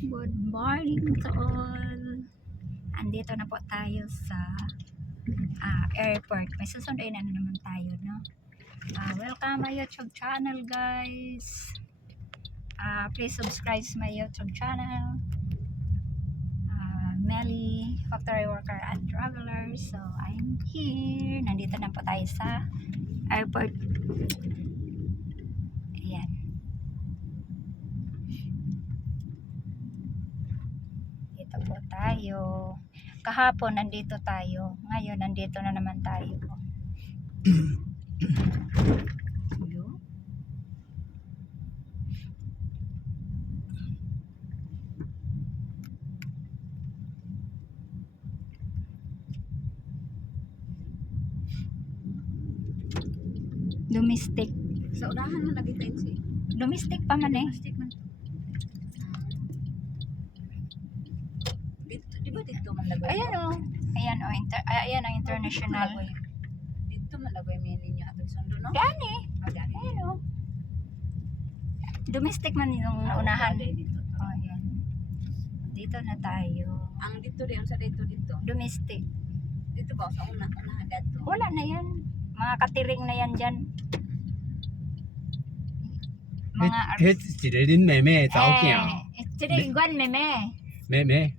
Good morning to all. Andito na po tayo sa airport. May susunduin na naman tayo, no? Welcome my YouTube channel, guys. Please subscribe to my YouTube channel. Melly, factory worker and traveler. So, I'm here. Nandito na po tayo sa airport. Ayan. Dito po tayo. Kahapon nandito tayo. Ngayon nandito na naman tayo. Domestic. Sa unahan mo lagi tayo siya. Domestic pa man eh. Domestic man. Dito, di ba dito man lagay? Ayan o. Ayan o. Ayan ang international. Dito man lagay may ninyo atong sundo, no? Gani. Gani. Ayan o. Domestic man yung unahan. Dito. Oh, ayan. Dito na tayo. Ang dito rin, sa dito. Domestic. Dito ba sa unahan dito? Wala na yan. Mga katiring na yan dyan. Mga 一个恁妹妹走囝哦， Today iguan meme. 妹妹，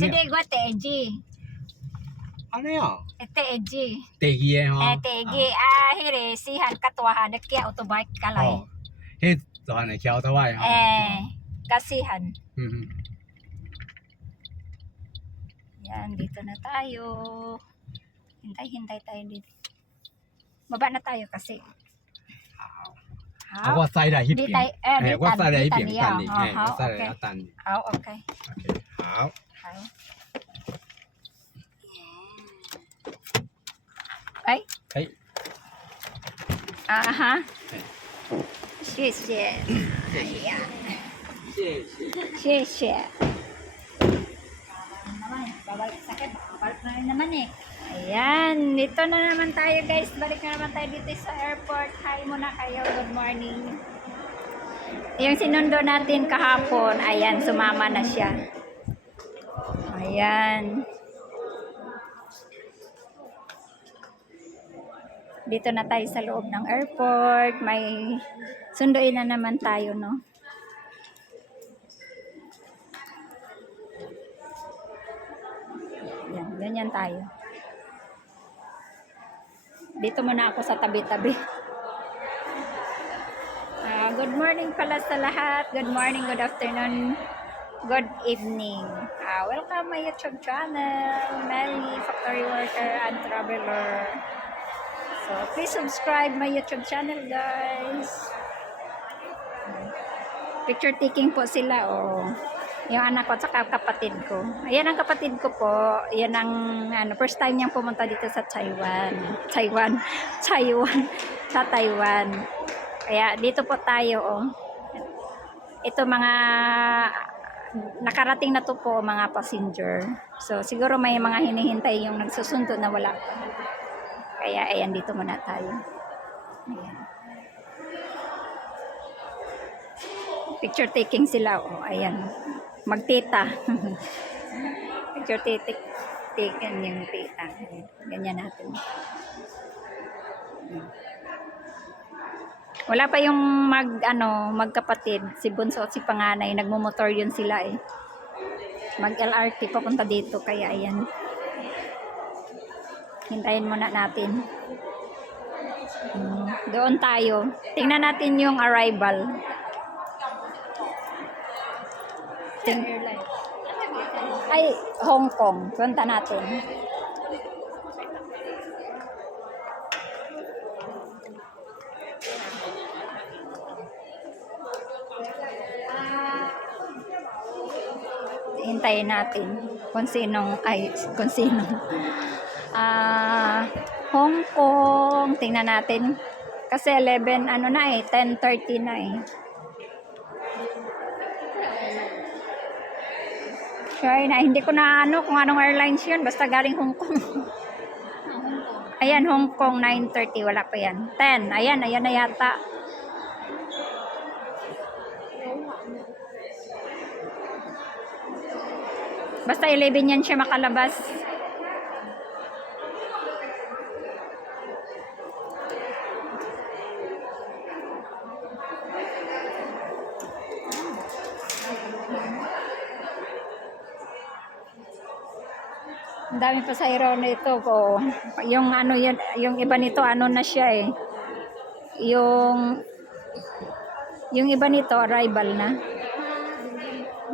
Today iguan teji. 安尼哦， Teji. 第二个吼， Teji. Hiri sihan katwahan. Kaya autobike kalay. 哦，迄大汉的桥头仔吼， Kasihan. 嗯， Yan, dito na tayo. Hintay tayo dito. Baba na tayo kasi. 啊，我塞来迄边， Di 我塞来迄边 niya. 等你， Oh, 我塞 okay. 来遐等你 Oh, okay. ，OK，好， Ay. 哎， Aha. 哎，谢谢。Ayan. 谢谢。谢谢. Babalik sakit. Babalik na rin naman eh. Ayan. Dito na naman tayo guys. Balik na naman tayo dito sa airport. Hi muna kayo. Good morning. Yung sinundo natin kahapon. Ayan. Sumama na siya. Ayan. Dito na tayo sa loob ng airport. May sunduin na naman tayo, no? Yan, ganyan tayo. Dito muna ako sa tabi-tabi. Good morning pala sa lahat. Good morning, good afternoon, good evening. Welcome my YouTube channel, Melly, factory worker and traveler. So, please subscribe my YouTube channel, guys. Picture taking po sila, oh. Yung anak ko at saka kapatid ko. Ayan ang kapatid ko po. Yan ang first time niyang pumunta dito sa Taiwan. Sa Taiwan. Kaya dito po tayo, oh. Ito mga nakarating na to po mga passenger. So siguro may mga hinihintay yung nagsusundo na wala. Kaya ayan, dito muna tayo. Ayan. Picture taking sila, oh. Ayan. Magtita. Picture taken yung tita. Ganyan natin. Wala pa yung magkapatid, si bunso at si panganay, nagmumotor yun sila eh. Mag-LRT papunta dito, kaya ayan. Hintayin muna natin. Doon tayo. Tingnan natin yung arrival. Ay, Hong Kong. Punta natin. Hintayin natin kung sino. Hong Kong. Tingnan natin. Kasi 11, 10:30 na eh. Sure na, hindi ko na kung anong airlines yun, basta galing Hong Kong. Ayan, Hong Kong 9:30, wala pa yan. 10, ayan na yata. Basta 11 yan siya makalabas. Ang dami pa sa nito ko. Yung ano yan, yung iba nito ano na siya eh. Yung iba nito arrival na.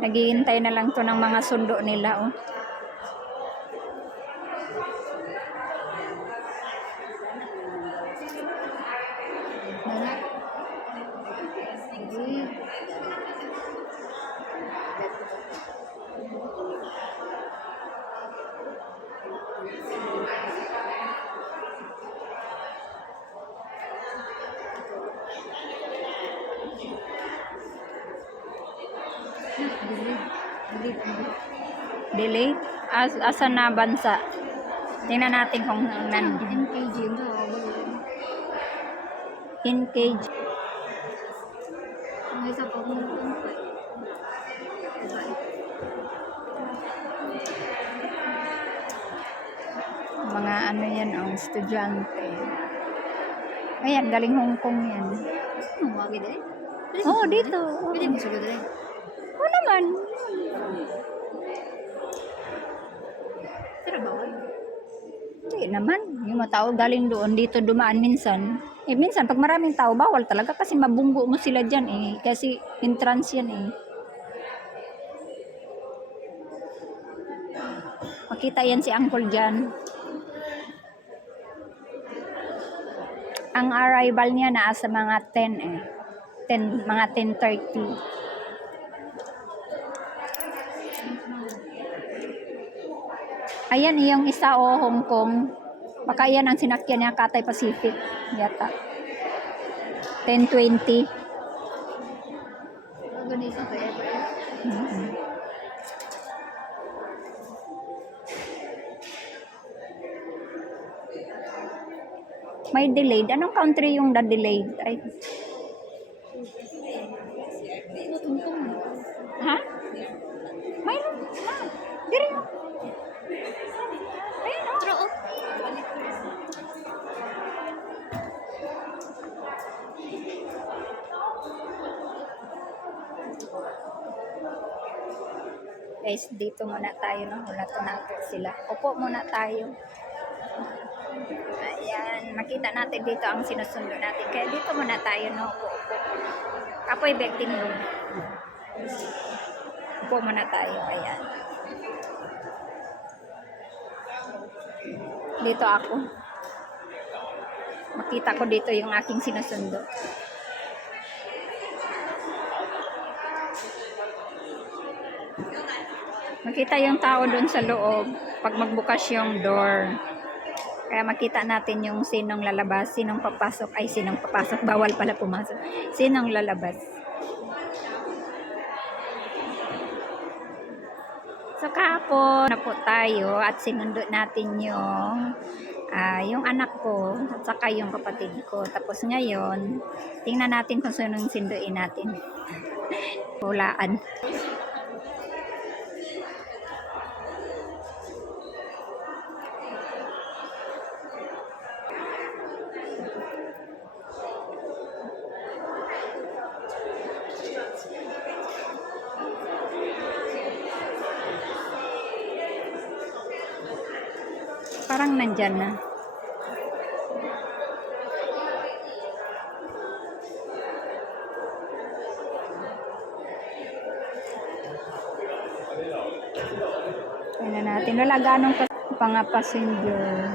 Naghihintay na lang to ng mga sundo nila oh. Delay? Asa na bansa? Tingnan natin kung nandun. In cage. Mga ano yan, estudyante. Ayan, galing Hong Kong yan. Oo, dito. Pwede mo siguro rin. Oo naman. Pero bawal. Hindi naman. Yung mga tao galing doon, dito dumaan minsan. Minsan, pag maraming tao, bawal talaga kasi mabunggo mo sila dyan eh. Kasi entrance yan eh. Makita yan si Uncle dyan. Ang arrival niya na sa mga 10 eh. 10, mga 10:30. Ayan yung isa o Hong Kong. Baka yan ang sinakyan niya Cathay Pacific yata. 10:20. May delayed. Anong country yung delayed? Ay. Ha? Mayroon na. Dire mo. Ayun o. Pero, Guys, dito muna tayo, no? Wala to natin sila. Upo muna tayo. Ayan, makita natin dito ang sinusundo natin. Kaya dito muna tayo, no? Upo. Apoy betting room. Upo muna tayo. Ayan. Dito ako. Makita ko dito yung aking sinusundo. Makita yung tao doon sa loob pag magbukas yung door. Kaya makita natin yung sinong lalabas, sinong papasok, ay sinong papasok, bawal pala pumasok. Sinong lalabas. So kahapon na po tayo at sinundo natin yung anak ko at saka yung kapatid ko. Tapos ngayon, tingnan natin kung sino yung sinduin natin. Hulaan. Parang nandyan na. Tingnan natin. Wala ganong passenger.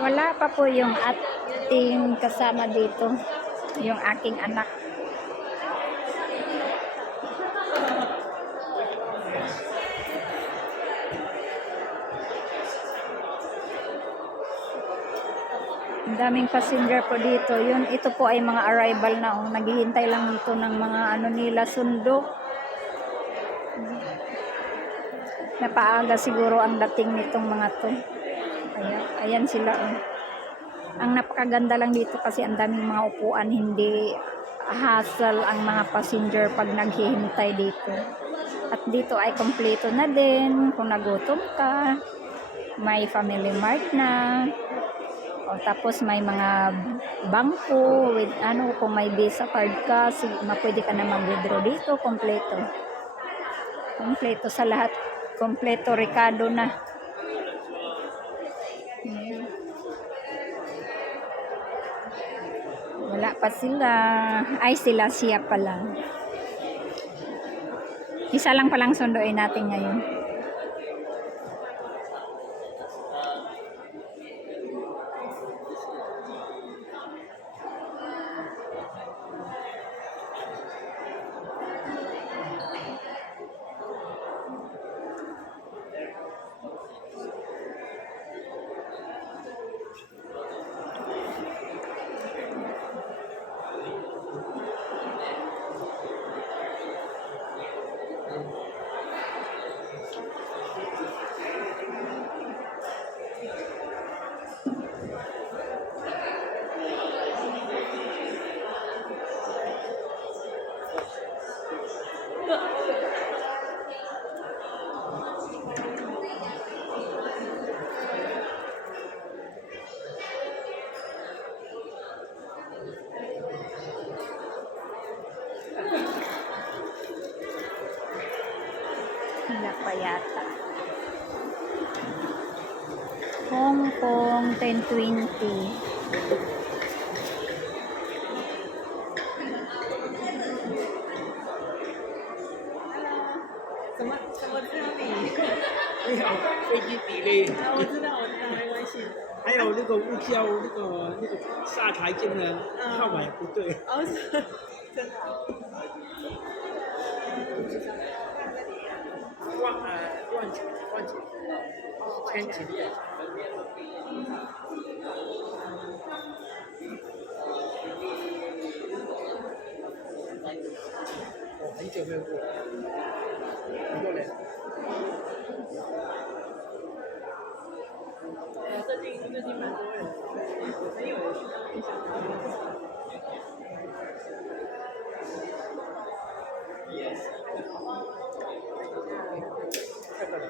Wala pa po yung ating kasama dito, yung aking anak. Ang daming passenger po dito. Ito po ay mga arrival na. Naghihintay lang ito ng mga ano nila, sundo. Napaaga siguro ang dating nitong mga to. Ayan sila. Ang napakaganda lang dito kasi ang daming mga upuan, hindi hassle ang mga passenger pag naghihintay dito. At dito ay kompleto na din kung nagutom ka. May family mart na. O, tapos may mga bangko with kung may Visa card ka, pwede ka na mag-withdraw dito, kompleto. Kompleto sa lahat. Kompleto Ricardo na. Ayan. Wala pa sila. Ay, siya pa lang. Isa lang palang sunduin natin ngayon. Wala pa yata. Hong Kong 1020.没有飞机底嘞。我知道，没关系。还有那个物交那个下台阶的号码不对。哦，真的。万几，千几的。我很久没有过，很多年。最近蛮多人，因为我去当印象很深。看到了。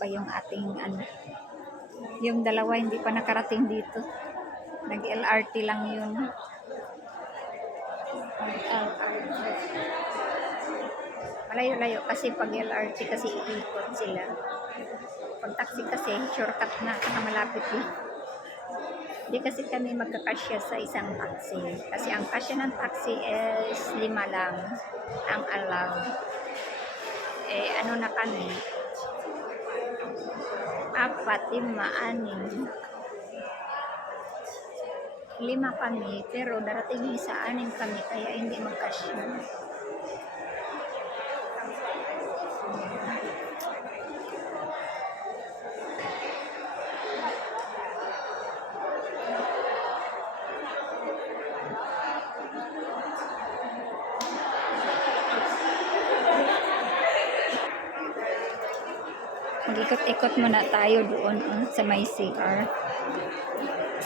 pa yung ating ano. Yung dalawa hindi pa nakarating dito. Nag-LRT lang yun. Malayo-layo kasi pag LRT kasi iikot sila. Pag taxi kasi, shortcut na, saka malapit yun. Hindi kasi kami magkakasya sa isang taxi. Kasi ang kasya ng taxi is 5 lang ang allowed. Ano na kami? 4, 5, 6. 5 kami, pero darating yung isa, 6 kami, kaya hindi magkasya. Mag-ikot-ikot muna tayo doon sa may CR.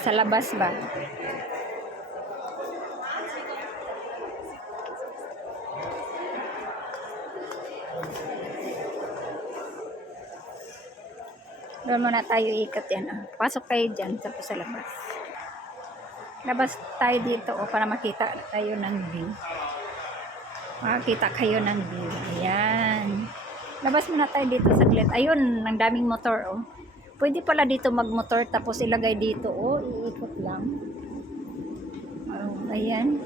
Sa labas ba? Doon muna tayo ikot yan. Pasok kayo dyan, tapos sa labas. Labas tayo dito para makita tayo ng view. Makakita kayo ng view. Ayan. Labas muna tayo dito saglit. Ayun, ang daming motor, Pwede pala dito magmotor tapos ilagay dito, iikot lang. Ayan.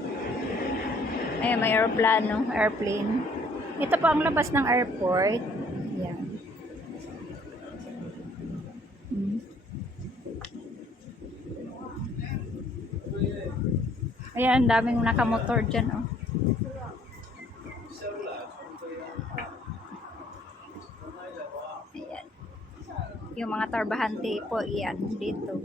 Ayan, may airplane. Ito po ang labas ng airport. Ayan. Ayan, daming nakamotor dyan, Ayan. Yung mga tarbahante po, iyan, dito.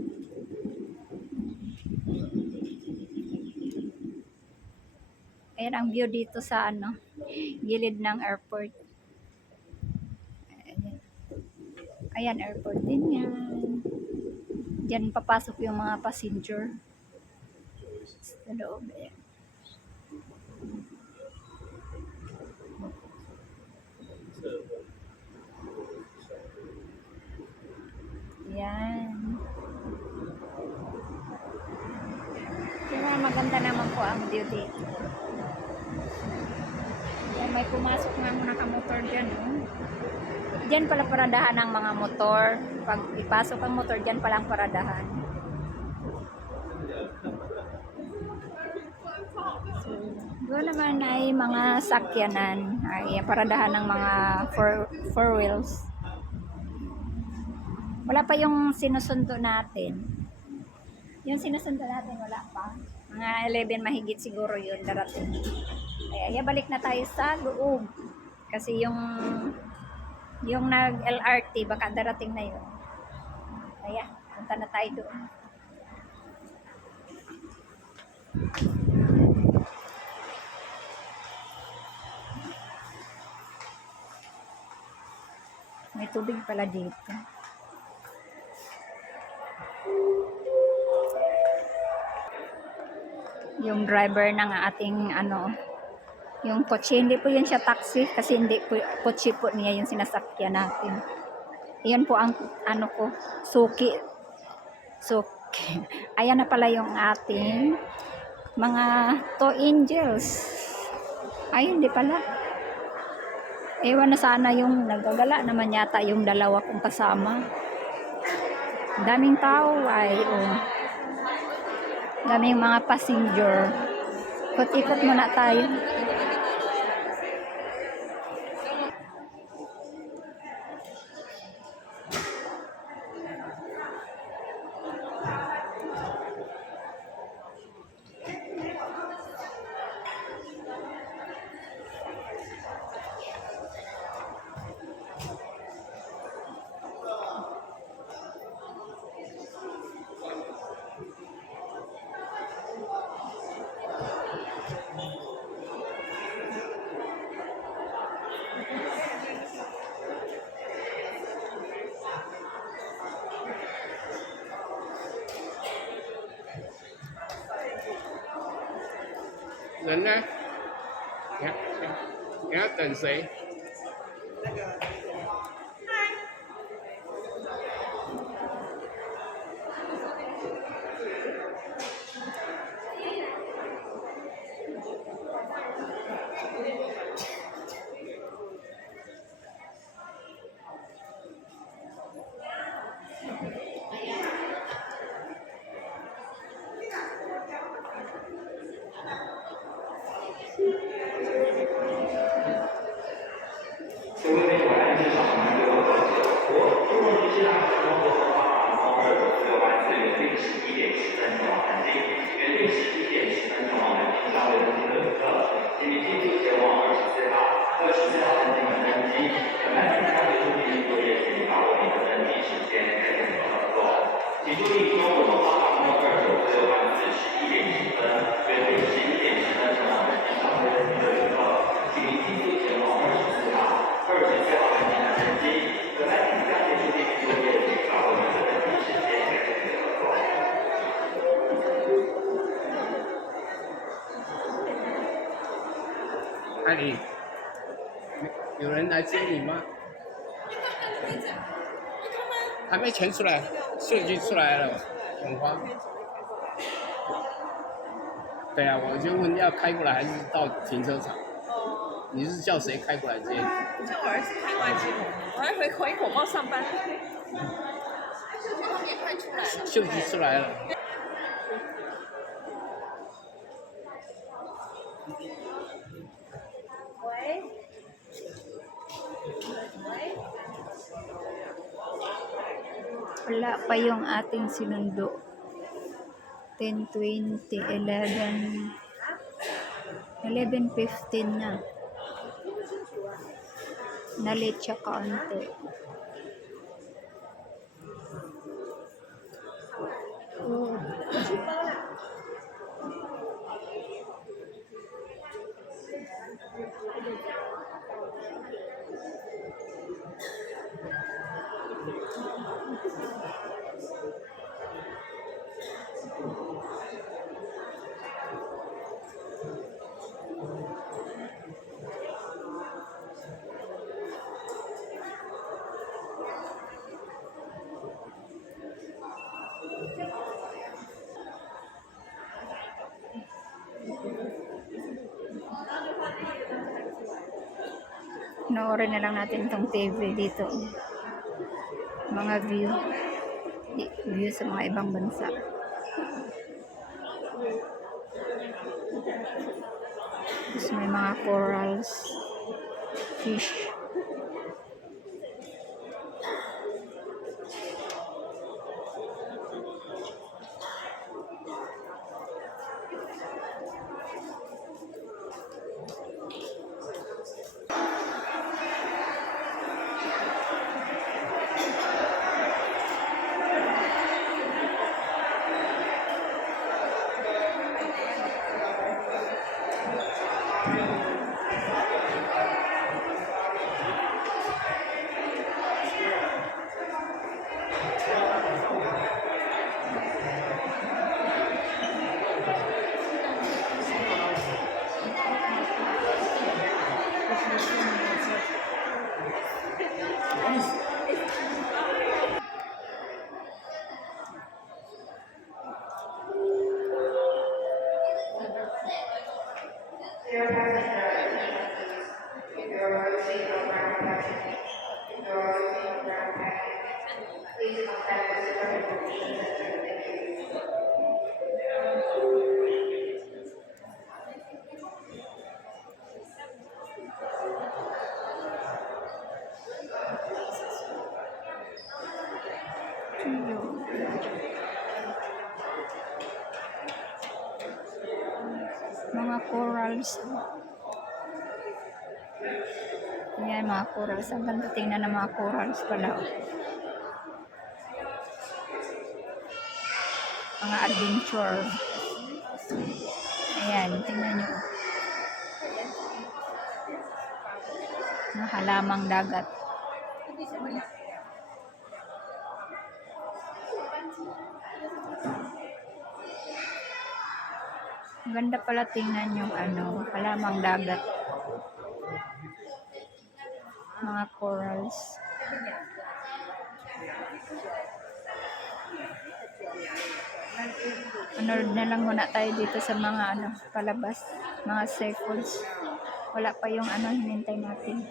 Ayan ang view dito sa gilid ng airport. Ayan, airport din yan. Diyan papasok yung mga passenger. Sa loob, Yan. Kaya maganda naman po ang view dito. Yan, may pumasok nga muna ka-motor dyan, Diyan pala paradahan ng mga motor. Pag ipasok ang motor, dyan pala ang paradahan. So, doon naman ay mga sakyanan. Ay paradahan ng mga four wheels. Wala pa yung sinusundo natin. Yung sinusundo natin, wala pa. Mga 11 mahigit siguro yun darating. Kaya balik na tayo sa loob. Kasi yung nag-LRT, baka darating na yun. Kaya, punta na tayo doon. May tubig pala dito. Yung driver ng ating yung kotse, hindi po yun siya taxi kasi hindi po kotse po niya yung sinasakyan natin. Iyan po ang ko, suki. Ayan na pala yung ating mga toy angels. Ay, hindi pala. Ewan na sana yung nagagala naman yata yung dalawa kong kasama. Daming tao daming mga passenger. Ikot-ikot muna tayo. Đến đó. Kéo tình sĩ. 那你有人来接你吗？还没全出来，数据出来了，永华。对啊，我就问要开过来还是到停车场？你是叫谁开过来接？叫我儿子开外接我，我还回口报上班。后面快出来了。秀吉出来了。Wala pa yung ating sinundo. 10:20, 11:15 na. Nalit siya kaunti. Panoorin na lang natin itong TV dito. Mga view sa mga ibang bansa. Tapos may mga corals, fish. Mga corals. Ayan, mga corals. Ang ganda tingnan ng mga corals pala. Mga adventure. Ayan, tingnan nyo. Mga halamang dagat. Ganda pala tingnan yung halamang dagat. Mga corals. Manood na lang muna tayo dito sa mga palabas, mga seafoods. Wala pa yung hinintay natin.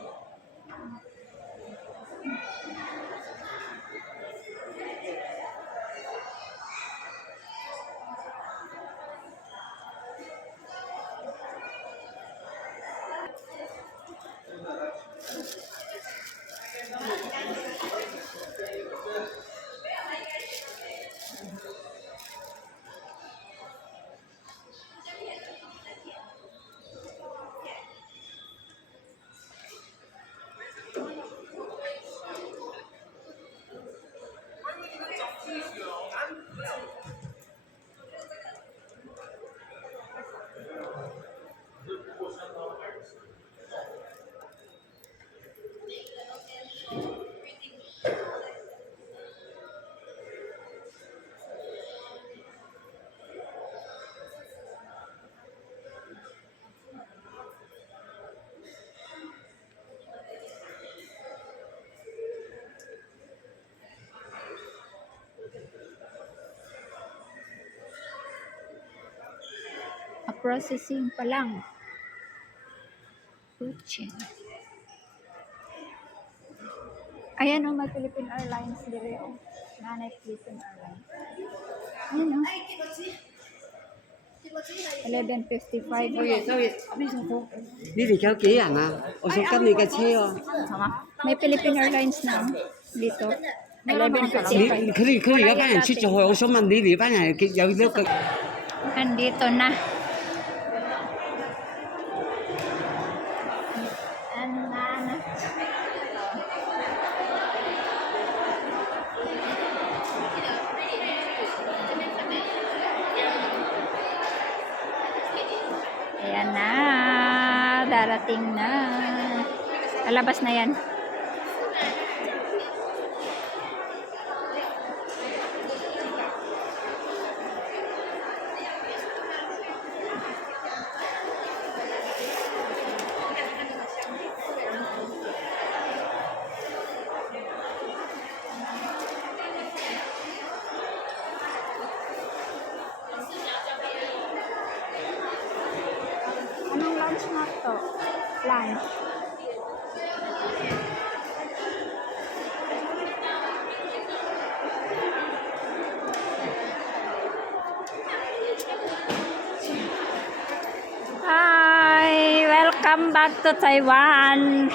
processing pa lang. Kuching. Ayan o, may Philippine Airlines dire o. Nanay Philippine Airlines. Ayan o. 11:55.你哋有幾人啊？我想跟你嘅車喎。 May Philippine Airlines na dito. 你 11:55. 佢哋有班人出咗去，我想問你哋班人有咗個 Andito na. Andana. Ayan na. Darating na. Alabas na yan. Anong lunch na to? Lunch. Hi! Welcome back to Taiwan!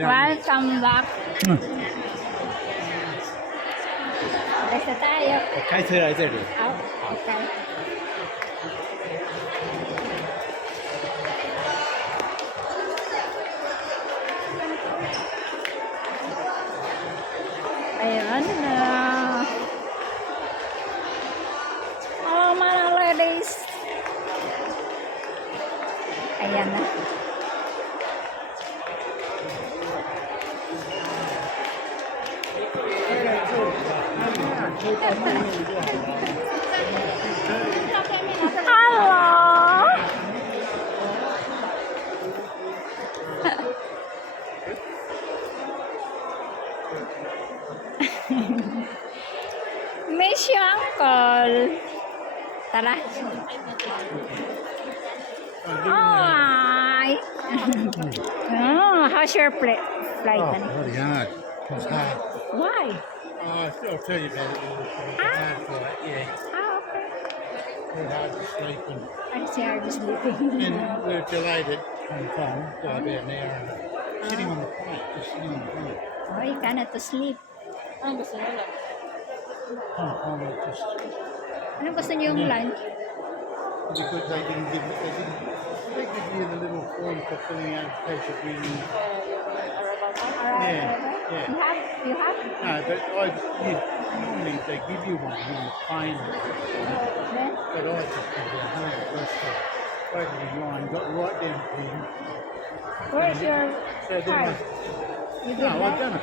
Welcome back! Basta tayo. 开车来这里。 Oh, okay. Ayan na. Oh, mga ladies. Ayan na. Hello. Miss you, uncle. Tara. Hi. Oh, how's your flight? honey? bloody hard. It's hard. Why? I'll tell you about it. It's a hard flight, yeah. Ah, okay. Very hard to sleep and I see I'm sleeping. then we're delayed at Hong Kong by about an hour and sitting on the plane, just sitting on the plane. Oh, you cannot to sleep. Ano gusto nyo lang? Hong Kong was just Ano gusto niyo yung lunch? because they didn't give you the little form for filling out in case of reading. Alright, Yeah. You have? No, but normally they give you one on the plane, Then? but I just did it at home. Just waited in line, got right down to the end. Where's your So then card? You did no, I've that? done it,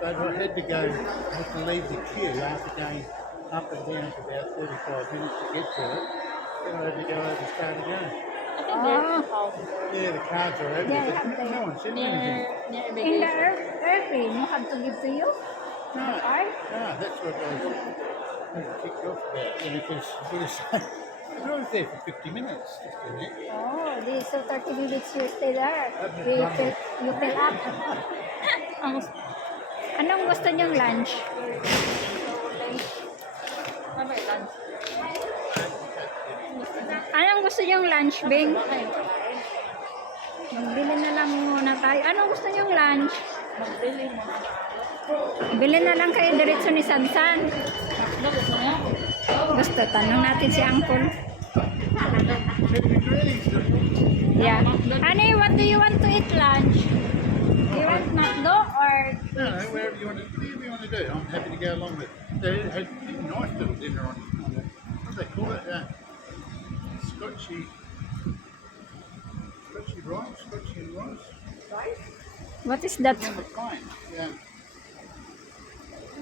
but I had to go, I had to leave the queue after going up and down for about 35 minutes to get to it. Then I had to go over and start again. Oh, Yeah, the cards are over, Yeah, but they have no one said anything. Near in the airplane, you have to give to you? No, Card? no, that's what I was kicked off about. You know, because I was there for 50 minutes. Just a minute. Oh, so 30 minutes you stay there. You fill up. Anong gusto niyong lunch? Ano ba yung lunch? Anong gusto niyong lunch, Bing? Magbili na lang muna tayo. Anong gusto niyong lunch? Magbili mo. Bili na lang kayo diretso ni Sansan. Ano gusto nyo? Gusto, tanong natin si Uncle. Yeah. Honey, what do you want to eat lunch? Do you want McDo or No, wherever you want to do. I'm happy to go along with it. They had a nice little dinner on the, what do they call it? Scotchy rice, Scotchy and rice. what is that? On the plane. Yeah.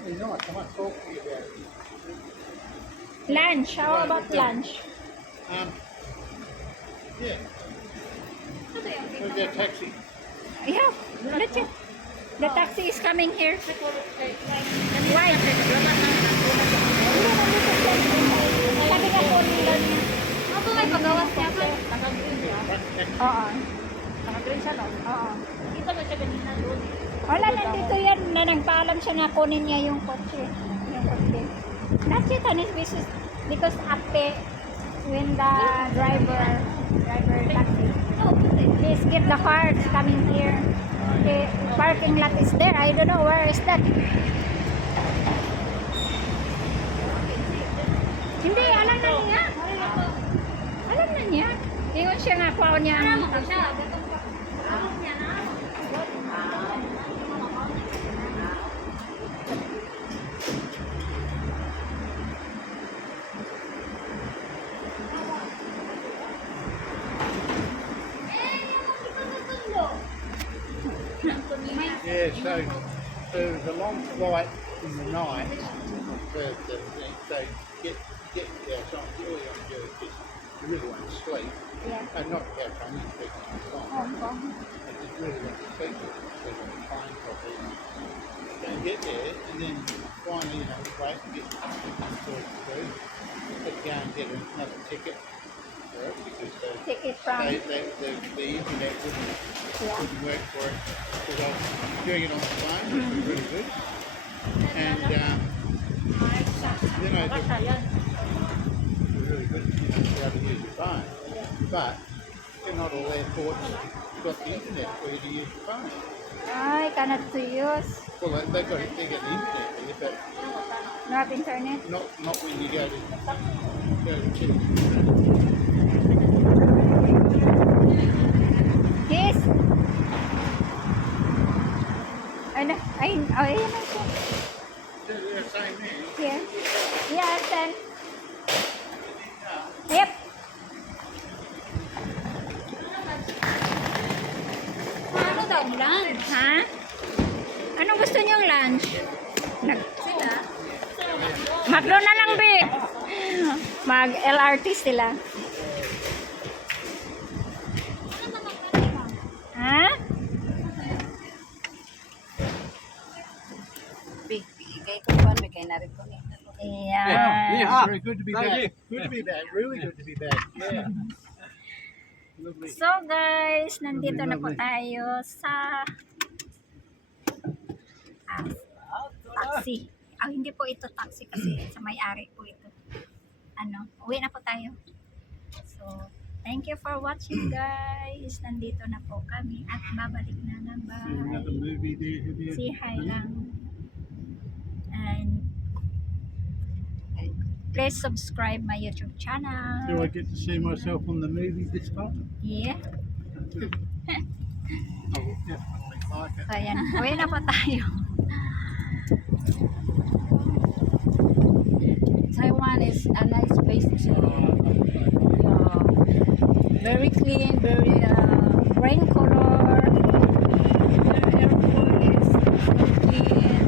Really nice. I might talk to you about it. Lunch. How about lunch? Yeah. Where's that taxi? Yeah, let's check. The taxi is coming here. Why? Sabi nga po nila may pagawas niya pa. Naka-green siya. Oo. Naka-green siya, no? Oo. Kita mo siya kanina doon. Wala, nandito yan na nagpaalam siya na kunin niya yung kotse. Yung kotse. That's it, honey, because ate, when the driver taxi, please get the cars coming here. The parking lot is there. I don't know where is that. Hindi, alam na niya. Alam na niya. Ingon siya nga po niya. Yeah, so it was a long flight in the night on Thursday, so get there, so I'm really on do it because you really want to sleep. Yeah. Not have fun, you speak on the phone. Hong Kong. I just really want to sleep, so I'm flying properly. So get there, and then finally, wait and get sorted through. But go and get another ticket for it because Take it from, the internet yeah. wouldn't work for it because I was doing it on the phone, which was really good. And then I just, it was really good, to be able to use your phone. But they're not all airports got the internet for you to use your phone. I cannot to use. Well, they got the internet for you, but No have internet. not when you go to Yes. Ano? Ay, oh, ayan na siya. They're saying there. Here. Yeah, then. Yep. Ano daw lunch? Ha? Anong gusto niyong lunch? Magdo na lang, be. Mag-LRT sila. Ha? Big, kay kuan may kay narin ko ni. Yeah. Very good to be back. Good to be back. Really good to be back. Yeah. Lovely. So guys, nandito na po tayo sa taxi. Hindi po ito taxi kasi sa may-ari po ito. Uwi na po tayo. So, thank you for watching guys. Nandito na po kami at babalik na ng See another bahay. movie there. Have you? Say hi lang. And please subscribe my YouTube Do channel. I get to see myself on the movie this time? Yeah. I will definitely like it. So, ayan. Uwi na po tayo. Taiwan is a nice place to very clean, very Rain color. their airport is clean.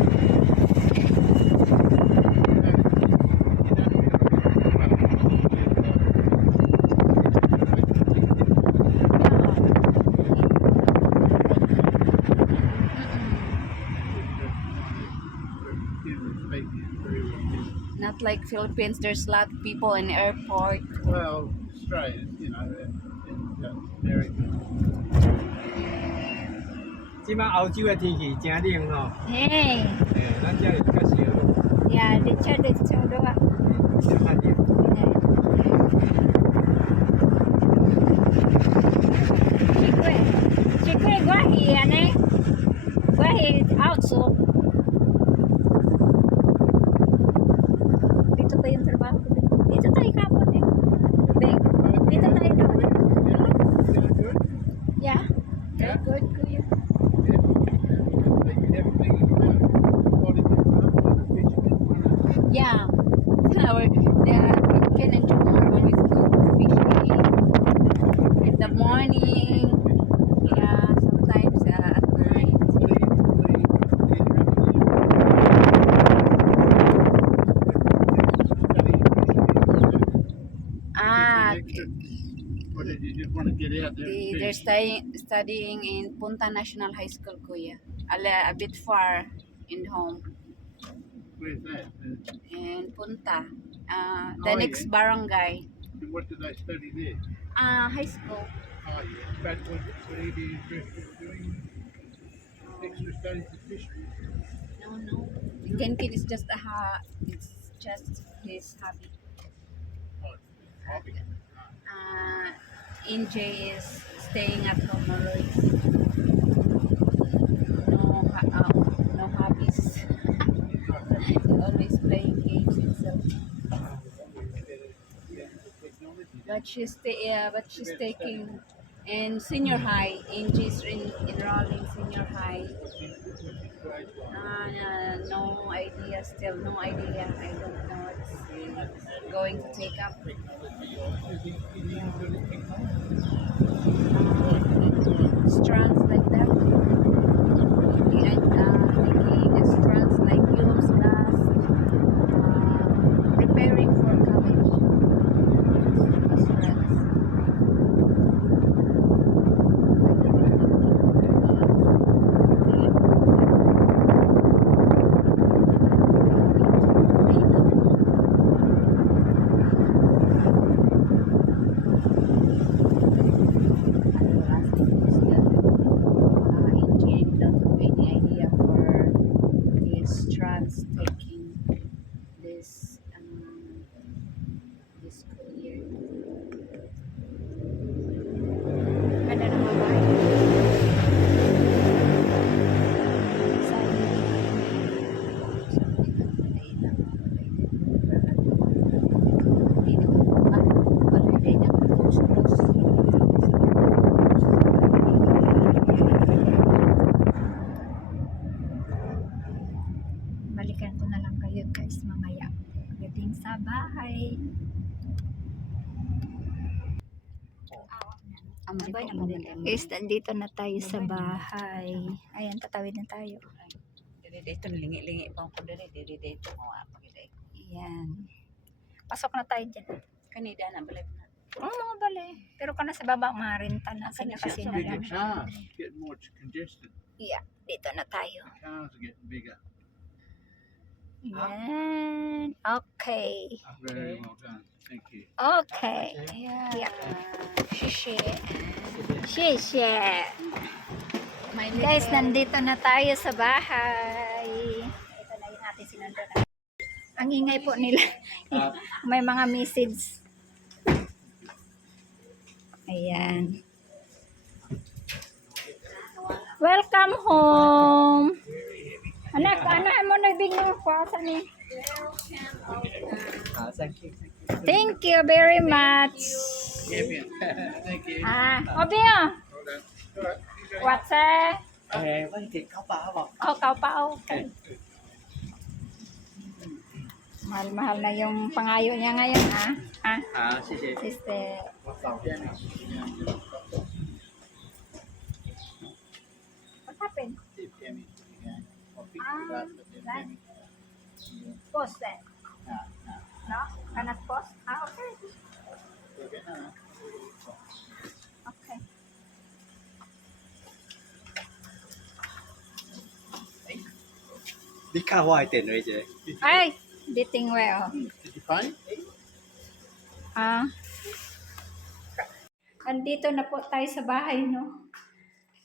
Not like Philippines, there's a lot of people in the airport. Well, Australia, very good. 即摆澳洲的天气真冷吼， Hey. 咱这里比较热， Yeah, dito doa. 就较冷。 Chikwe, guahi, guahi outso. Dito pa yung trabaho ko. Dito tayo kapon eh. Dito tayo doon. Yeah. Very good, kuya. Yeah. Our weekend and tomorrow we go fishing in the morning. Yeah, sometimes at night. Ah, What did you just want to get out there? and they're fish? studying in Punta National High School, Kuya. A bit far in home. Where's that? In Punta. Oh, The next yeah. barangay. what did they study there? High school. Oh, yeah. But would he be interested in doing extra studies in fisheries? No. Genkin is just it's just his hobby. Oh, hobby. NJ is staying at home always. No hobbies. Always playing games himself. But she's taking in senior high. NJ's enrolling senior high. No idea still. No idea. I don't know what she's going to take up. Strands like that. Taking strands like Europe's class. Preparing for college. Strands. Taking this this school year. Ganda ng babae. Balikan ko na lang kayo guys mamaya. Pagdating sa bahay. Guys, nandito na tayo sa bahay. Ayan, tatawid na tayo. Dito lingi-lingi pa ko dito mo apa kita. Ayan. Pasok na tayo dyan. Kanida na balik na. Oo, mga bali. Pero ka na sa baba, marinta na. Kasi na Bigger lang. cars, getting more congested. Yeah, dito na tayo. Cars are getting bigger. Ayan. Okay. Very well done. Thank you. Okay. Yeah. Shishi. Shishi. Guys, nandito na tayo sa bahay. Ito na yung ating sinundo na. Ang ingay po nila. May mga message. Ayan. Welcome home. Anak, ano mo nagbigay po sa ni? Thank you very much. Thank you. Obio. What's that? Vâng, thì có bảo bọc. Oh, kaupaw. Okay. Mahal-mahal na yung pangayo niya ngayon, ha? Ha? Sige. Sister. What happened? Right. Post then. No? Cannot post? Okay. Okay. Đi ca hoài tiền rồi chị. Ay, dating well. Did you find it? Andito na po tayo sa bahay, no?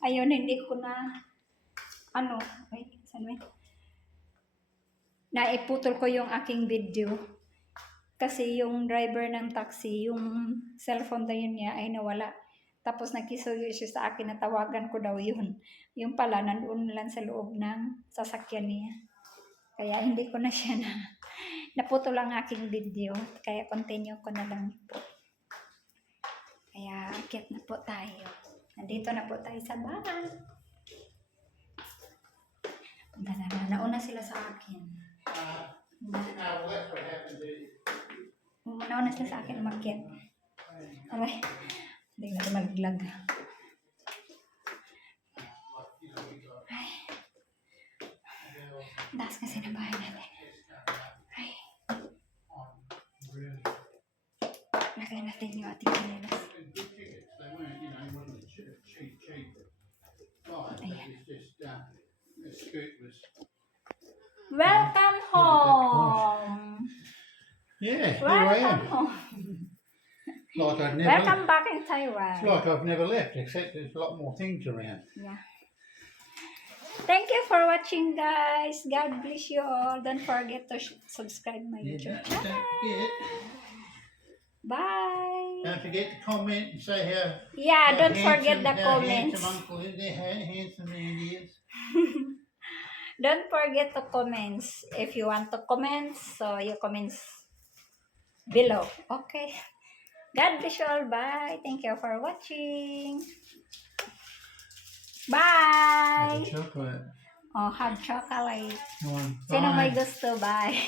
Ayun, hindi ko na, wait, saan ba? Naiputol ko yung aking video. Kasi yung driver ng taxi, yung cellphone na yun niya ay nawala. Tapos nagkisuyo siya sa akin, natawagan ko daw yun. Yung pala, nandoon lang sa loob ng sasakyan niya. Kaya hindi ko na siya naputol ang aking video. Kaya continue ko na lang po. Kaya akit na po tayo. Nandito na po tayo sa bahay. Punta na. Nauna sila sa akin. Nauna sila sa akin umakyat. Aray. Hindi na maglag. Ay. Taas kasi na bahay natin. Ay. Lagay natin yung ating kanilas. Welcome home! Yeah, here I Welcome am. home! like I've never. Welcome back in It's Taiwan. like I've never left, except there's a lot more things around. Yeah. Thank you for watching, guys. God bless you all. Don't forget to subscribe my Yeah, YouTube don't channel. forget. Bye. Don't forget to comment and say how. Yeah, how don't forget handsome- the how comments. Handsome Uncle is, how handsome he is. Don't forget to comment. If you want to comment, so you comment below. Okay. God bless you all. Bye. Thank you for watching. Bye. Chocolate. Oh, have chocolate. Come on. Sino may Bye. gusto? Bye.